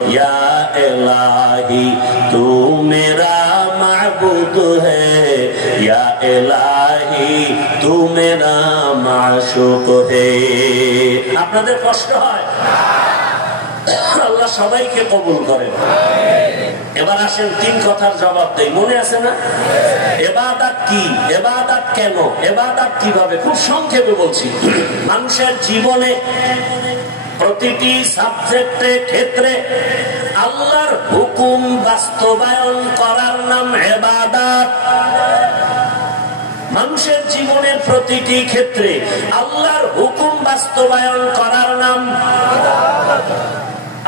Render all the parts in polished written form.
या इलाही तू मेरा माबूद है, या इलाही तू मेरा माशूक है। আপনাদের কষ্ট হয়? আল্লাহ সবাইকে কবুল করেন। এবার আসেন তিন কথার জবাব দেই, মনে আছে না? ইবাদত কি, ইবাদত কেন, ইবাদত কিভাবে, খুব সংক্ষেপে বলছি। মানুষের জীবনে প্রতিটি সাবজেক্টে ক্ষেত্রে আল্লাহর হুকুম বাস্তবায়ন করার নাম ইবাদত। মানুষের জীবনের প্রতিটি ক্ষেত্রে আল্লাহর হুকুম বাস্তবায়ন করার নাম ইবাদত।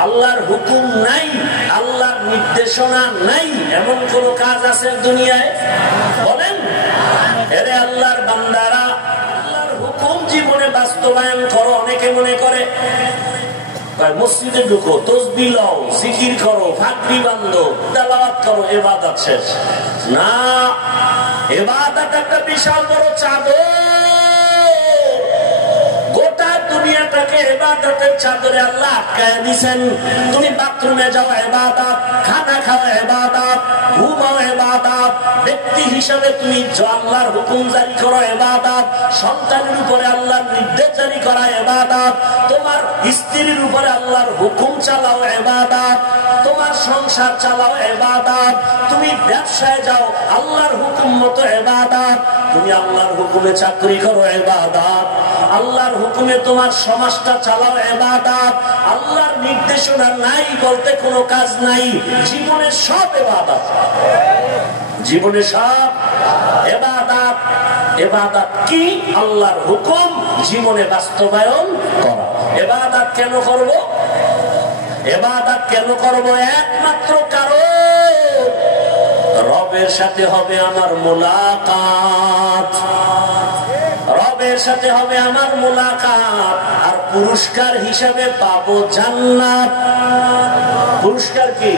আল্লাহর হুকুম নাই, আল্লাহর নির্দেশনা নাই, এমন কোন কাজ আছে দুনিয়ায়? বলেন। এরে আল্লাহর বান্দারা, আল্লাহর হুকুম জীবনে বাস্তবায়ন করো। অনেকে মনে করে মসজিদে ঢুকো, তাসবিহ লও, জিকির করো, পাগড়ি বাঁধো, তেলাওয়াত করো, ইবাদত শেষ। না, ইবাদত একটা বিশাল বড় চাদর। গোটা দুনিয়াটাকে ইবাদতের চাদরে আল্লাহ আটকায় দিয়েছেন। তুমি বাথরুমে যাও ইবাদত, খানা খাও ইবাদত, ঘুমাও ইবাদত, ব্যক্তি হিসাবে তুমি আল্লাহর হুকুম জারি করো ইবাদত, সন্তানের উপরে আল্লাহর নির্দেশ জারি করা ইবাদত, তোমার স্ত্রীর উপরে আল্লাহর হুকুম চালাও ইবাদত, তোমার সংসার চালাও ইবাদত, তুমি ব্যবসায় যাও আল্লাহর হুকুম মতো ইবাদত, তুমি আল্লাহর হুকুমে চাকরি করো ইবাদত, আল্লাহর হুকুমে তোমার সমাজটা চালাও ইবাদত। আল্লাহর নির্দেশনা নাই বলতে কোনো কাজ নাই। জীবনে সব ইবাদত, জীবনে সব ইবাদত। ইবাদত কি? আল্লাহর হুকুম জীবনে বাস্তবায়ন করা। ইবাদত কেন করব? ইবাদত কেন করব? একমাত্র কারণ, রবের সাথে হবে আমার মুলাকাত, রবের সাথে হবে আমার মুলাকাত, আর পুরস্কার হিসাবে পাবো জান্নাত। পুরস্কার কি?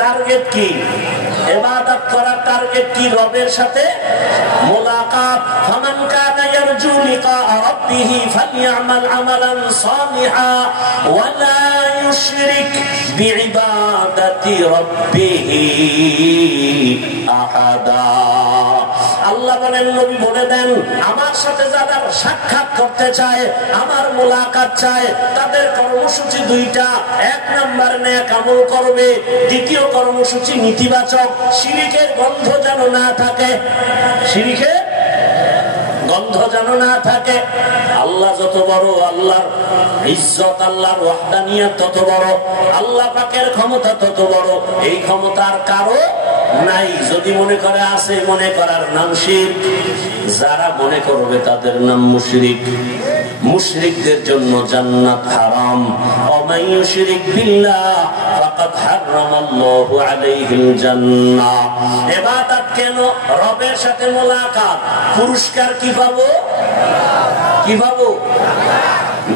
টার্গেট কি? ইবাদত করার টার্গেট কি? রবের সাথে মুলাকাত। ফামান কানা ইয়ারজু লিকা রাব্বিহি ফালইআমাল আমালান সালিহা ওয়া লা ইউশরিক বিইবাদাতি রাব্বিহি আহাদা। আল্লাহ বলেন, নবী বলে দেন, আমার সাথে যারা সাক্ষাৎ করতে চায়, আমার মুলাকাত চায়, তাদের কর্মসূচি দুইটা। এক নাম্বার নেক আমল করবে, দ্বিতীয় কর্মসূচি নীতিবাচক। শিরকের গন্ধ যেন না থাকে, শিরকের গন্ধ যেন না থাকে। আল্লাহ যত বড়, আল্লাহর ইজ্জত, আল্লাহর ওয়াহদানিয়ত তত বড়, আল্লাহ পাকের ক্ষমতা তত বড়। এই ক্ষমতার কারো নাই। যদি মনে করে আছে, মনে করার নাম শিরক। যারা মনে করবে তাদের নাম মুশরিক। মুশরিকদের জন্য জান্নাত হারাম। ওয়া ইউশরিক বিল্লাহ ফাকাদ হারামাল্লাহু আলাইহিল জান্নাহ। ইবাদত কেন? রবের সাথে মুলাকাত। পুরস্কার কি পাবো? কি পাবো?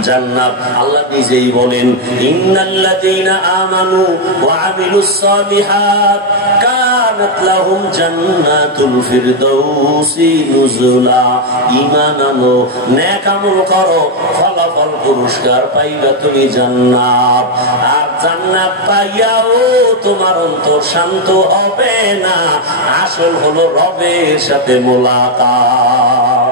জান্নাত। আল্লাহ নিজেই বলেন, ইন্নাল্লাযীনা আমানু ওয়া আমিলুস সালিহাত কানাত লাহুম জান্নাতুল ফিরদাউসি নুজুলা। ঈমান আনো, নেক আমল করো, ফলাফল পুরস্কার পাইবা তুমি জান্নাত। আর জান্নাত পাইয়াও তোমার অন্তর শান্ত হবে না। আসল হলো রবের সাথে মুলাকাত।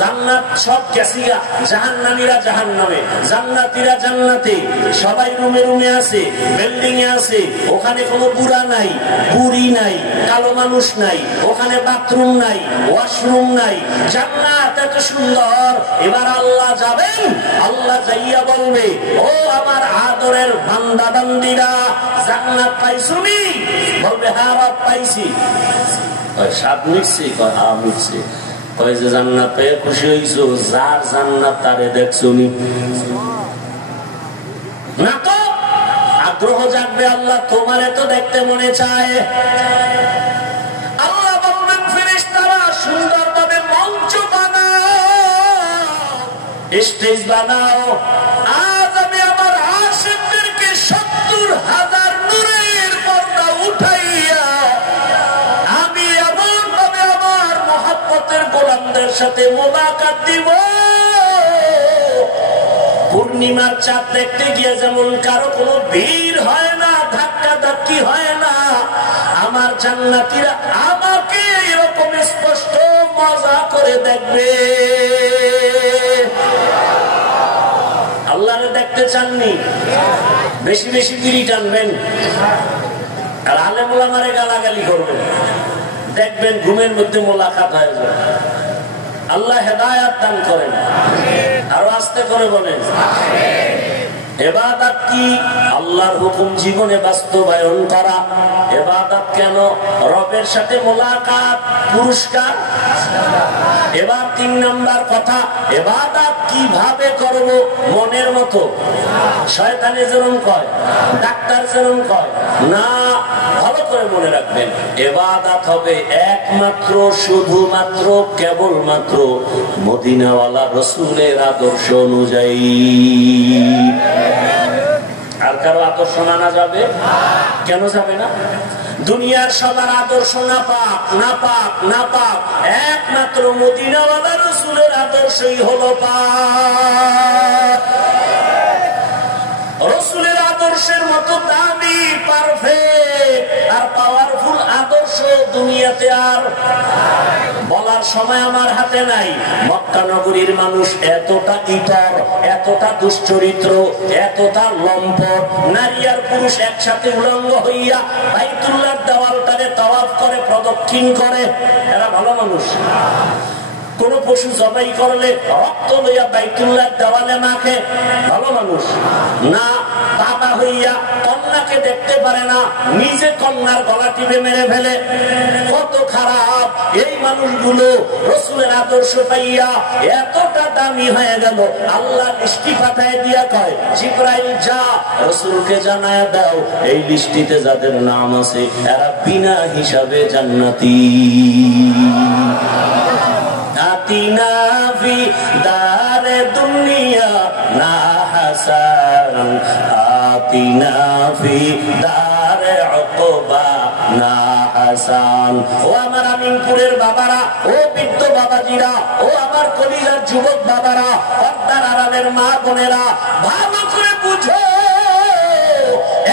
জান্নাত সব গেছিয়া, জাহান্নামীরা জাহান্নামে, জান্নাতীরা জান্নাতে। সবাই রুমে রুমে আছে, বিল্ডিং এ আছে। ওখানে কোনো বুড়া নাই, বুড়ি নাই, কালো মানুষ নাই, ওখানে বাথরুম নাই, ওয়াশরুম নাই। জান্নাত এত সুন্দর। এবার আল্লাহ যাবেন, আল্লাহ যাইয়া বলবে, ও আমার আদরের বান্দা বান্দিরা, জান্নাত পাইছুনি? বলবে, হ্যাঁ রব পাইছি। স্বাদ মিটছে? হ্যাঁ মিটছে। জান্নাত পেয়ে খুশি হইছো? যার জান্নাত তারে দেখছো না তো? আগ্রহ জাগবে, আল্লাহ তোমারে তো দেখতে মনে চায়। আল্লাহ বলবেন, ফেরেশতারা সুন্দরভাবে মঞ্চ বানাও, স্টেজ বানাও। আজ আমি আমার আশিকদেরকে ৭০,০০০ নূরের পর্দা উঠাইয়া আমি এমন ভাবে আমার মহব্বতের গোলামদের সাথে মুলাকাত দিব, পূর্ণ পূর্ণিমার চাঁদ দেখতে গিয়ে যেমন কারো কোনো ভিড় হয় না, ধাক্কা ধাক্কি হয় না, আমার জান্নাতীরা আমাকে এরকম স্পষ্ট মজা করে দেখবে। আল্লাহরে দেখতে চাননি? বেশি বেশি বিড়ি টানবেন আর আলেম ওলামারে গালাগালি করবেন, দেখবেন ঘুমের মধ্যে মোলাকাত হয়ে যাবে। আল্লাহ হেদায়াত দান করেন। আরো আস্তে করে বলেন, ইবাদত কি? আল্লাহর হুকুম জীবনে বাস্তবায়ন করা। ইবাদত কেন? রবের সাথে মোলাকাত, পুরস্কার। এবার 3 নাম্বার কথা, ইবাদত কিভাবে করব? মনের মতো। শয়তানে যেরকম কয়, ডাক্তার যেরকম কয় না, ভালো করে মনে রাখবেন, ইবাদত হবে একমাত্র, শুধুমাত্র, কেবলমাত্র মদিনাওয়ালা রাসূলের আদর্শ অনুযায়ী। আর কারো আদর্শ মানা যাবে? কেন যাবে না? দুনিয়ার সবার আদর্শ না পাক, না পাক, না পাক, একমাত্র মদিনাওয়ালা রাসূলের আদর্শই হলো পাক। রাসূলের আদর্শের মতো দামি, পারফেক্ট আর পাওয়ারফুল আদর্শ দুনিয়াতে আর বলার সময় আমার হাতে নাই। মক্কা নগরীর মানুষ এতটা ইতর, এতটা দুশ্চরিত্র, এতটা লম্পট, নারী আর পুরুষ একসাথে উলঙ্গ হইয়া বাইতুল্লাহর দেওয়ালটারে তাওয়াফ করে, প্রদক্ষিণ করে। এরা ভালো মানুষ? কোন পশু জবাই করলে রক্ত লইয়া বাইতুল্লাহর দেওয়ালে মাখে? ভালো মানুষ না। বাবা হইয়া কন্যাকে দেখতে পারে না, নিজে কন্যার গলা টিপে মেরে ফেলে। কত খারাপ এই মানুষগুলো। রাসূলের আদর্শ পাইয়া এতটা দামি হয়ে গেল, আল্লাহ লিস্টি পাঠায় দিয়া কয়, জিবরাইল যা রাসূলকে জানায়া দাও, এই লিস্টিতে যাদের নাম আছে এরা বিনা হিসাবে জান্নাতি। আতিনা ফি দারে দুনিয়া না হাসান, আতিনা ফি দারে উকবা না হাসান। ও আমার আমিনপুরের বাবারা, ও বৃদ্ধ বাবাজিরা, ও আমার কলিজার যুবক বাবারা, পর্দার আড়ালের মা বোনেরা, ভালো করে বুঝো।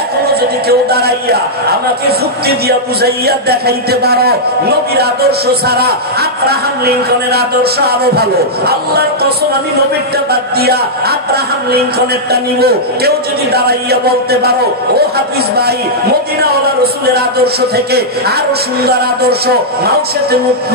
এখনো যদি কেউ দাঁড়াইয়া আমাকে যুক্তি দিয়া বুঝাইয়া দেখাইতে পারো নবীর আদর্শ ছাড়া আব্রাহাম লিঙ্কনের আদর্শ আরো ভালো, আল্লাহর কসম আমি নবীরটা বাদ দিয়া আব্রাহাম লিঙ্কনেরটা নিব। কেউ যদি দাঁড়াইয়া বলতে পারো ও হাফিজ ভাই, মদিনাওয়ালা রাসূলের আদর্শ থেকে আরো সুন্দর আদর্শ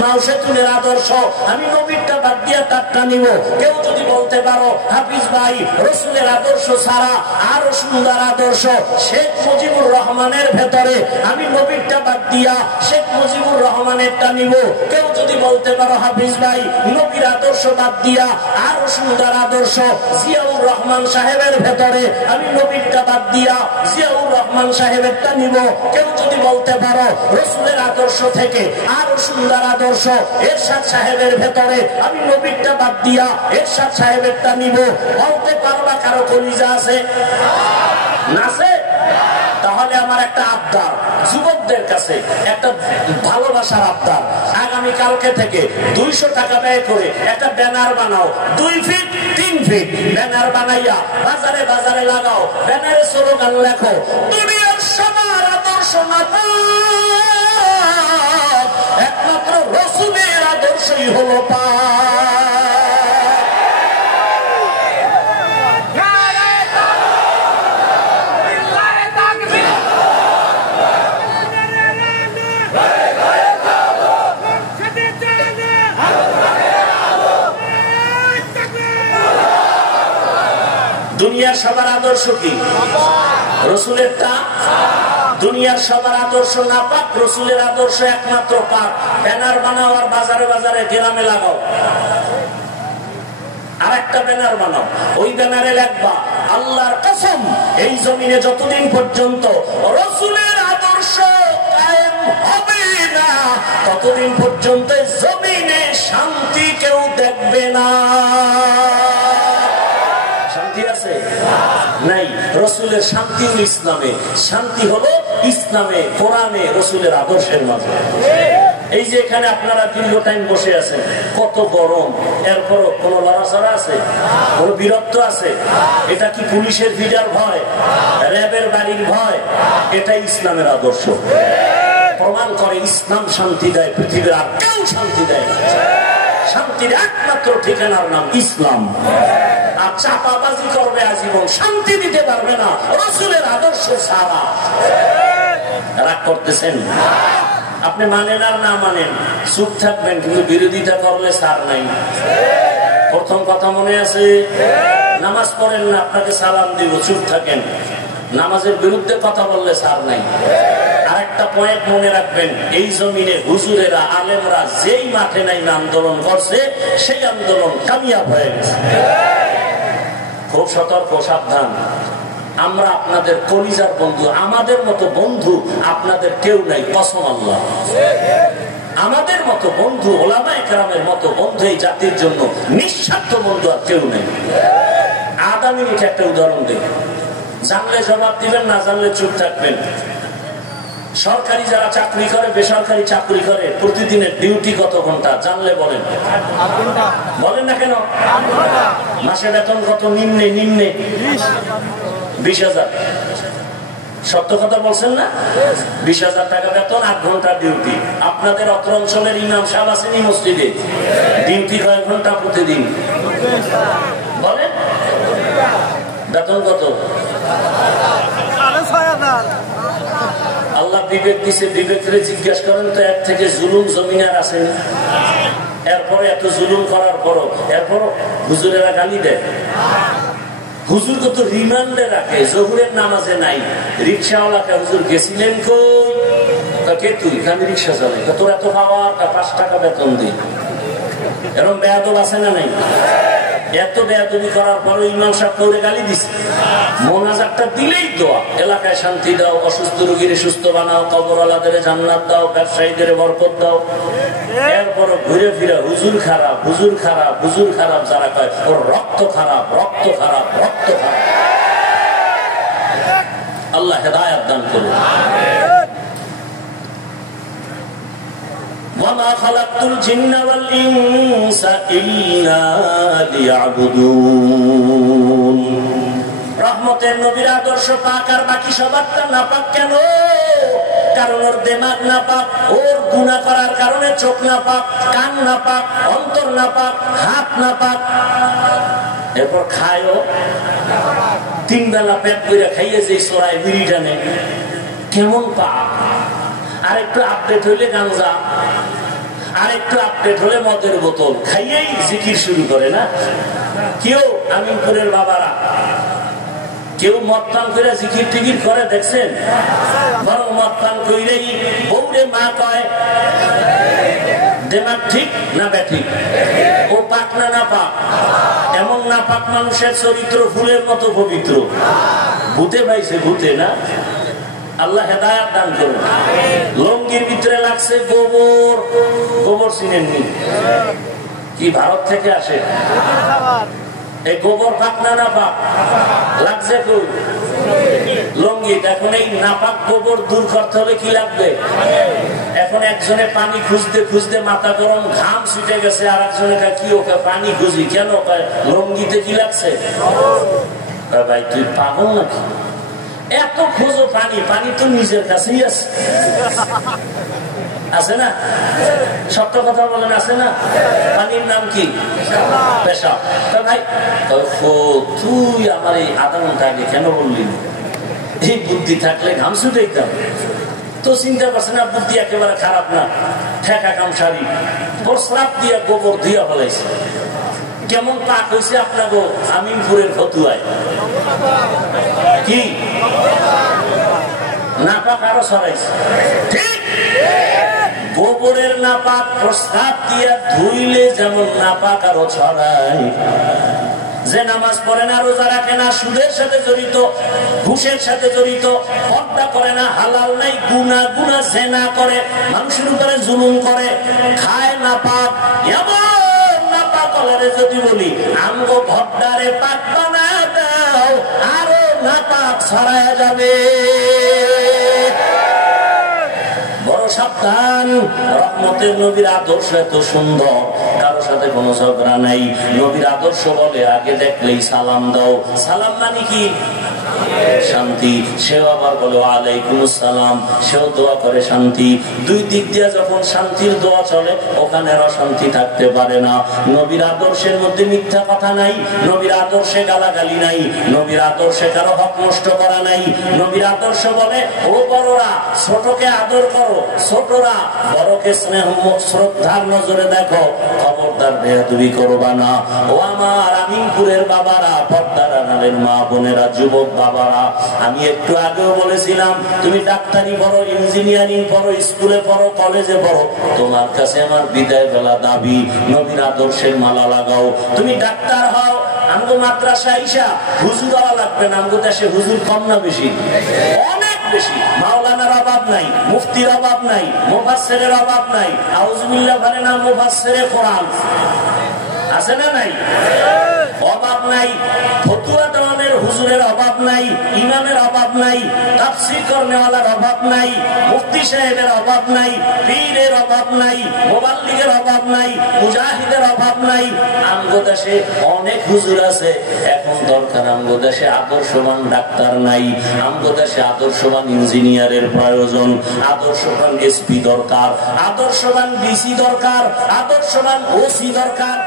মাউশেতুনের আদর্শ, আমি নবীরটা বাদ দিয়া তারটা নিব। কেউ যদি বলতে পারো হাফিজ ভাই, রাসূলের আদর্শ ছাড়া আরো সুন্দর আদর্শ শেখ মুজিবুর রহমানের ভেতরে, আমি নবীরটা বাদ দিয়া শেখ মুজিবুর রহমানেরটা নিব। কেউ যদি বলতে পারো হাফিজ ভাই, নবীর আদর্শ বাদ দিয়া আরো সুন্দর আদর্শ জিয়াউর রহমান সাহেবের ভেতরে, আমি নবীরটা বাদ দিয়া জিয়াউর রহমান সাহেবেরটা নিব। কেউ যদি বলতে পারো রাসূলের আদর্শ থেকে আরো সুন্দর আদর্শ এরশাদ সাহেবের ভেতরে, আমি নবীরটা বাদ দিয়া এরশাদ সাহেবেরটা নিব। বলতে পারবা কারো কলিজা আছে? নাছে? তাহলে আমার একটা আবদার, যুবকদের কাছে একটা ভালোবাসার আবদার, আগামী কালকে থেকে 200 টাকা ব্যয় করে একটা ব্যানার বানাও, 2 ফিট 3 ফিট ব্যানার বানাইয়া বাজারে বাজারে লাগাও। ব্যানারে স্লোগান লেখো, দুনিয়ার সবার আদর্শ না পাক, একমাত্র রাসূলের আদর্শই হলো পাক। দুনিয়ার সবার আদর্শ কি? রাসূলেরটা। দুনিয়ার সবার আদর্শ না পাক, রাসূলের আদর্শ একমাত্র পাক। ব্যানার বানাও আর বাজারে বাজারে গ্রামে লাগাও। আর একটা ব্যানার বানাও, ওই ব্যানারে লিখবা, আল্লাহর কসম এই জমিনে যতদিন পর্যন্ত রাসূলের আদর্শ কায়েম হবে না, ততদিন পর্যন্ত জমিনে শান্তি কেউ দেখবে না। শান্তি আছে? নাই। রাসূলের শান্তি হলো ইসলামে, শান্তি হলো ইসলামে, কোরআনে, রাসূলের আদর্শের মাঝে। এই যে এখানে আপনারা দীর্ঘ টাইম বসে আছেন, কত গরম, এরপরও কোন লড়াচড়া আছে, কোন বিরক্ত আছে? এটা কি পুলিশের ভিড়ার ভয়, র্যাবের বাড়ির ভয়? এটাই ইসলামের আদর্শ। প্রমাণ করে ইসলাম শান্তি দেয়, পৃথিবীর আর কেউ শান্তি দেয় না। শান্তির একমাত্র ঠিকানার নাম ইসলাম। আর চাপাবাজি করবে আজীবন, শান্তি দিতে পারবে না রাসূলের আদর্শ ছাড়া। রাগ করতেছেন? আপনি মানেন আর না মানেন, চুপ থাকবেন, কিন্তু বিরোধিতা করলে ছাড় নাই। প্রথম কথা মনে আছে, নামাজ পড়েন না, আপনাকে সালাম দিব, চুপ থাকেন। নামাজের বিরুদ্ধে কথা বললে ছাড় নাই। আরেকটা পয়েন্ট মনে রাখবেন, এই জমিনে হুজুরেরা, আলেমরা যেই মাঠে নাই আন্দোলন করছে, সেই আন্দোলন কামিয়াব হয়ে গেছে। খুব সতর্ক, সাবধান। আমরা আপনাদের কলিজার বন্ধু, আমাদের মতো বন্ধু আপনাদের কেউ নাই, কসম আল্লাহ। আমাদের মতো বন্ধু, ওলামায়ে কেরামের মতো বন্ধু এই জাতির জন্য নিঃস্বার্থ বন্ধু আর কেউ নেই। আধা মিনিট একটা উদাহরণ দেই, জানলে জবাব দিবেন, না জানলে চুপ থাকবেন। সরকারি যারা চাকরি করে, বেসরকারি চাকরি করে, প্রতিদিনের ডিউটি কত ঘন্টা জানলে বলেন? বলেন না কেন? মাসে বেতন কত? নিম্নে 20,000। সত্য কথা বলছেন না? 20,000 টাকা বেতন, 8 ঘন্টা ডিউটি। আপনাদের অত্র অঞ্চলের ইমাম সাহেব আছেন এই মসজিদে, ডিউটি কয় ঘন্টা প্রতিদিন? বলেন, বেতন কত? আল্লাহ বিবেক দিছে, বিবেকের জিজ্ঞাসা করেন তো, এর থেকে জুলুম জমিন আর আসেনি? এরপরে এত জুলুম করার পরও এরপরও হুজুরেরা গালি দেয়। হুজুর কত রিমান্ডে রাখে, জোহরের নামাজে নাই। রিক্সাওয়ালাকে হুজুর গেছিলেন কই? কে তুই? আমি রিক্সা চালাই। তোর এত পাওয়া, 5 টাকা বেতন দিই। এরকম বেয়াদব আছে না নাই? এত বেয়াদবি করার পরে ইমাম সাহেব করে গালি দিছে। মোনাজাতটা দিলেই দোয়া, এলাকায় শান্তি দাও, অসুস্থ রোগীর সুস্থ বানাও, কবরওয়ালাদের জান্নাত দাও, ব্যবসায়ীদের বরকত দাও। এরপর ঘুরে ফিরে হুজুর খারাপ, হুজুর খারাপ, হুজুর খারাপ যারা কয়, ওর রক্ত খারাপ, রক্ত খারাপ, রক্ত খারাপ। আল্লাহ হেদায়েত দান করুন। وما خلقت الجن والإنس إلا ليعبدون। রহমতের নবীর আদর্শ পাক, আর বাকি সবারটা নাপাক কেন? কারণ ওর দেমাগ নাপাক, ওর গুনাহ করার কারণে চোখ নাপাক, কান নাপাক, অন্তর নাপাক, হাত নাপাক। এরপর খায়ও 3 বেলা পেট ভরে খাইয়ে যে সরাই বিড়ি টানে, কেমন পাক। আর একটু আপডেট হইলে গাঞ্জা, আর একটু আপডেট হলে মদের বোতল খাইয়েই জিকির শুরু করে না কেউ? আমিনপুরের বাবারা কেউ মদ পান করে জিকির টিকির করে দেখছেন? বরং মদ পান কইরেই বউরে মা কয়, দেমাগ ঠিক না ব্যাঠিক? ও পাক না না পাক? এমন না পাক মানুষের চরিত্র ফুলের মতো পবিত্র। ভূতে পাইছে, ভূতে না? আল্লাহ হেদায়েত দান করুন। লঙ্গির ভিতরে লাগছে গোবর, গোবর চিনেননি? কি ভারত থেকে আসে এই গোবর? পাক না না পাক? লাগছে কই? লঙ্গি। এখন এই নাপাক গোবর দূর করতে হলে কি লাগবে? এখন একজনে পানি খুঁজতে খুঁজতে মাথা গরম, ঘাম ছুটে গেছে, আর একজনে কি ওকে পানি খুঁজি কেন? লঙ্গিতে কি লাগছে? ভাই তুই পাগল নাকি? এত খোঁজো পানি, পানি তো নিজের কাছেই আছে, আছে না? সত্য কথা বলেন, আছে না? পানির নাম কি? পেশাব। ভাই তুই আমার এই আধা ঘন্টা আগে কেন বললি? এই বুদ্ধি থাকলে ঘাম ছুটে দিতাম। তো চিন্তা করছে না, বুদ্ধি একেবারে খারাপ না, ঠেকা কাম সারি প্রস্রাব দিয়া গোবর দিয়া ফেলাইছে। কেমন পাক হয়েছে আপনাকে আমিনপুরের ফতুয়ায়? কি নাপাক আরো ছড়াইছে? ঠিক, গোবরের নাপাক প্রস্তাব দিয়া ধুইলে যেমন নাপাক আরো ছড়ায়। যে নামাজ পড়ে না, রোজা রাখে না, সুদের সাথে জড়িত, ঘুষের সাথে জড়িত, পর্দা করে না, হালাল নাই, গুনাহ গুনাহ জেনা করে, মানুষের উপরে জুলুম করে, খায় নাপাক, এমন নাপাক হলে যদি বলি আমগো ভদ্দারে পাক বানা দাও, আরো নাপাক ছড়ায় যাবে। বড় সাবধান। রহমতের নবীর আদর্শ এত সুন্দর, কারো সাথে কোনো ঝগড়া নাই। নবীর আদর্শ বলে আগে দেখলেই সালাম দাও। সালাম মানে কি? শান্তি। সেও আবার বলে ওয়ালাইকুম আসসালাম, সেও দোয়া করে শান্তি। দুই দিক দিয়ে যখন শান্তির দোয়া চলে, ওখানে অশান্তি থাকতে পারে না। নবীর আদর্শের মধ্যে মিথ্যা কথা নাই, নবীর আদর্শে গালাগালি নাই, নবীর আদর্শে কারো হক নষ্ট করা নাই। নবীর আদর্শ বলে ও বড়রা ছোটকে আদর করো, ছোটরা বড়কে স্নেহ শ্রদ্ধার নজরে দেখো, খবরদার বেয়াদবি করবা না। ও আমার আমিনপুরের বাবারা, পর্দার আড়ালের মা বোনেরা, যুবক বাবারা, আমি একটু আগেও বলেছিলাম তুমি ডাক্তারি পড়ো, ইঞ্জিনিয়ারিং পড়ো, স্কুলে পড়ো, কলেজে পড়ো, তোমার কাছে আমার বিদায় বেলা দাবি নবীর আদর্শের মালা লাগাও। তুমি ডাক্তার হও, আমগো মাদ্রাসা আইসা হুজুর হওয়া লাগবে না। আমগো দেশে হুজুর কম না বেশি? অনেক বেশি। মাওলানার অভাব নাই, মুফতির অভাব নাই, মুফাসসিরের অভাব নাই। আউযুবিল্লাহ বলে না, মুফাসসিরে কোরআন আছে না নাই? অভাব নাই। ফতুয়া দেওয়ানের হুজুরের অভাব নাই, ইমামের অভাব নাই, তাফসীর করনেওয়ালার অভাব নাই, মুফতি সাহেবের অভাব নাই, পীরের অভাব নাই, মুবাল্লিগের অভাব নাই, মুজাহিদের অভাব নাই। আমগো দেশে অনেক হুজুর আছে। এখন দরকার আমগো দেশে আদর্শবান ডাক্তার নাই, আমগো দেশে আদর্শবান ইঞ্জিনিয়ারের প্রয়োজন, আদর্শবান এসপি দরকার, আদর্শবান ডিসি দরকার, আদর্শবান ওসি দরকার।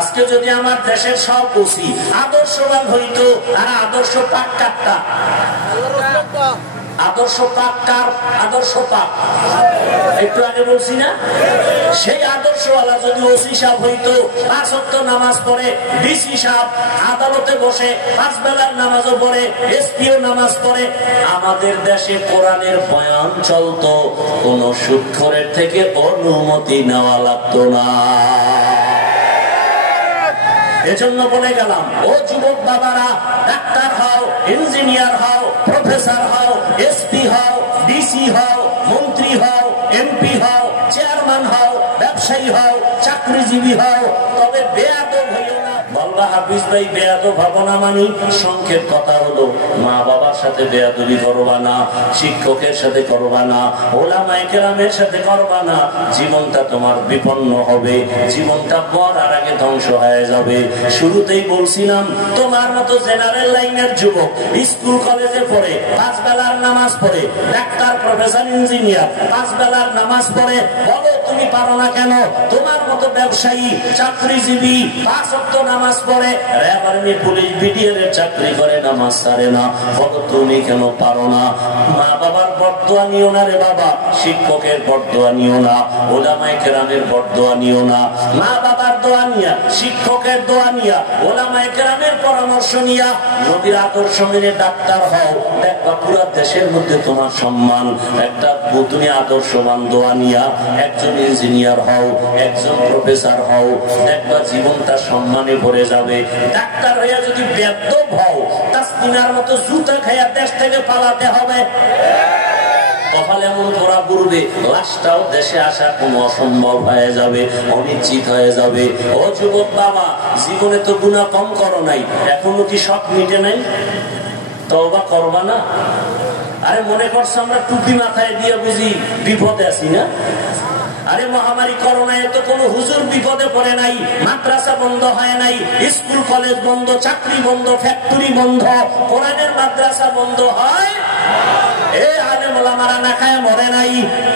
আজকে যদি আমার দেশের সব ওসি আদর্শবান হইতো, আর আদর্শ পাক কাটটা, আদর্শ পাক কার? আদর্শ পাক একটু আগে বলছি না, সেই আদর্শওয়ালা যদি ওসি সাহেব হইতো, 5 ওয়াক্ত নামাজ পড়ে, ডিসি সাহেব আদালতে বসে 5 বেলার নামাজও পড়ে, এসপিও নামাজ পড়ে, আমাদের দেশে কোরআনের বয়ান চলতো, কোন সুদখোরের থেকে অনুমতি নেওয়া লাগতো না। এজন্য বলে গেলাম, ও যুবক বাবারা, ডাক্তার হও, ইঞ্জিনিয়ার হও, প্রফেসর হও, এসপি হও, ডিসি হও, মন্ত্রী হও, এমপি হও, চেয়ারম্যান হও, ব্যবসায়ী হও, চাকরিজীবী হও, তবে বেয়াদব হইও না। বলবা হাফিজ ভাই বেয়াদব হবো না মানি? সংক্ষেপ কথা হলো, মা বাবার সাথে বেয়াদবি করবা না, শিক্ষকের সাথে করবা না, ওলামায়ে কেরামের সাথে করবা না। জীবনটা তোমার বিপন্ন হবে, জীবনটা মরার আগে ধ্বংস হয়ে যাবে। শুরুতেই বলছিলাম, তোমার মতো জেনারেল লাইনের যুবক স্কুল কলেজে পড়ে, 5 বেলার নামাজ পড়ে, ডাক্তার প্রফেসর ইঞ্জিনিয়ার 5 বেলার নামাজ পড়ে, বলো তুমি পারো না কেন? তোমার মতো ব্যবসায়ী চাকরিজীবী 5 ওয়াক্ত নামাজ পড়ে, র্যাব আর্মি পুলিশ বিডিআর এর চাকরি করে, নামাজ ছাড়ে না, বলো তুমি কেন পারো না? মা বাবার বরদোয়া নিও না রে বাবা, শিক্ষকের বরদোয়া নিও না, ওলামায়ে কেরামের বরদোয়া নিও না। মা বাবার দোয়া নিয়া, শিক্ষকের দোয়া নিয়া, ওলামায়ে কেরামের পরামর্শ নিয়া নবীর আদর্শ মেনে ডাক্তার হও, দেখবা পুরো দেশের মধ্যে তোমার সম্মান। একটা তুমি আদর্শবান দোয়া নিয়া একজন ইঞ্জিনিয়ার হও, একজন প্রফেসর হও, দেখবা জীবনটা সম্মানে ভরে যাবে। ডাক্তার হইয়া যদি বেয়াদব হও, তাসলিমার মতো জুতা খাইয়া দেশ থেকে পালাতে হবে। কপাল এমন ধরা পড়বে, লাশটাও দেশে আসা কোনো অসম্ভব হয়ে যাবে, অনিশ্চিত হয়ে যাবে। ও যুবক বাবা, জীবনে তো গুনাহ কম করো নাই, এখনো কি শখ মিটে নাই? তওবা করবা না? আরে মনে করছো আমরা টুপি মাথায় দিয়ে বুঝি বিপদে আছি না? আরে মহামারী করোনায় তো কোনো হুজুর বিপদে পড়ে নাই, মাদ্রাসা বন্ধ হয় নাই, স্কুল কলেজ বন্ধ, চাকরি বন্ধ, ফ্যাক্টরি বন্ধ, কোরআনের মাদ্রাসা বন্ধ হয়? না খায় মরে নাই।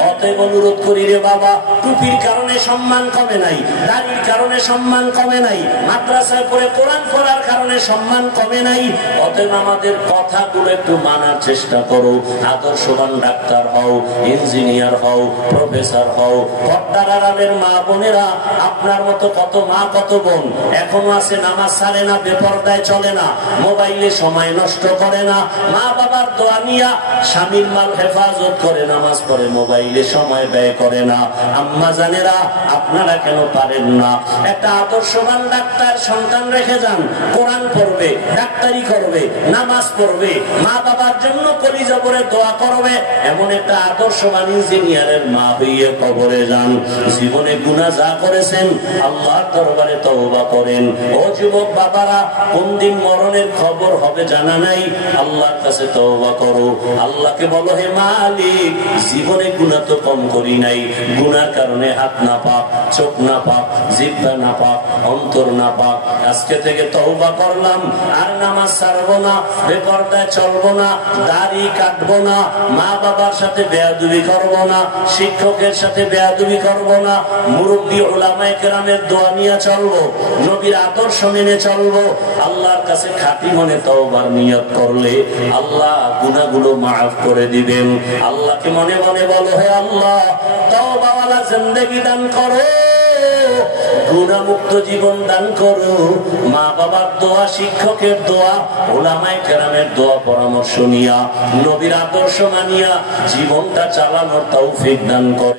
অতএব অনুরোধ করি রে বাবা, টুপির কারণে সম্মান কমে নাই, দাড়ির কারণে সম্মান কমে নাই, মাদ্রাসায় পড়ে কোরআন পড়ার কারণে সম্মান কমে নাই। অতএব আমাদের কথাগুলো একটু মানার চেষ্টা করো। আদর্শবান ডাক্তার হও, ইঞ্জিনিয়ার হও, প্রফেসর হও। পর্দার আড়ালের মা বোনেরা, আপনার মতো কত মা কত বোন এখনো আছে নামাজ ছাড়ে না, বেপরদায় চলে না, মোবাইলে সময় নষ্ট করে না, মা বাবার দোয়া নিয়া স্বামীর মাল হেফাজত করে নামাজ পড়ে, মোবাইলে সময় ব্যয় করে না, আম্মা আম্মা জানেরা, আপনারা কেন পারেন না? একটা আদর্শবান ডাক্তার সন্তান রেখে যান, কোরআন পড়বে, ডাক্তারি করবে, নামাজ পড়বে, মা বাবার জন্য কলিজা ভরে দোয়া করবে, এমন একটা আদর্শবান ইঞ্জিনিয়ারের মা হইয়ে কবরে যান। জীবনে গুনাহ যা করেছেন আল্লাহর দরবারে তওবা করেন। ও যুবক বাবারা, কোন দিন মরণের খবর হবে জানা নাই, আল্লাহর কাছে তওবা করো। আল্লাহকে বলো, হে মালিক, জীবনে গুনাহ তো কম করি নাই, গুনার কারণে হাত না পাক, চোখ না পাক, জিহ্বা না পাক, অন্তর না পাক, আজকে থেকে তওবা করলাম, আর নামাজ ছাড়বো না, বেপরদায় চলবো না, দাড়ি কাটবো না, মা বাবার সাথে বেয়াদবি করবো না, শিক্ষকের সাথে বেয়াদবি করবো না, মুরব্বী উলামায়ে কেরামের দোয়া নিয়ে চলবো, নবীর আদর্শ মেনে চলবো। আল্লাহর কাছে খাঁটি মনে তওবার নিয়ত করলে আল্লাহ গুনাহগুলো মাফ করে দিবেন। আল্লাহকে মনে মনে বলো, হে আল্লাহ, তওবাওয়ালা জিন্দেগি দান করো, গুনাহমুক্ত জীবন দান করো। মা বাবার দোয়া, শিক্ষকের দোয়া, উলামায়ে কেরামের দোয়া পরামর্শ নিয়া, নবীর আদর্শ মানিয়া জীবনটা চালানোর তৌফিক দান করো।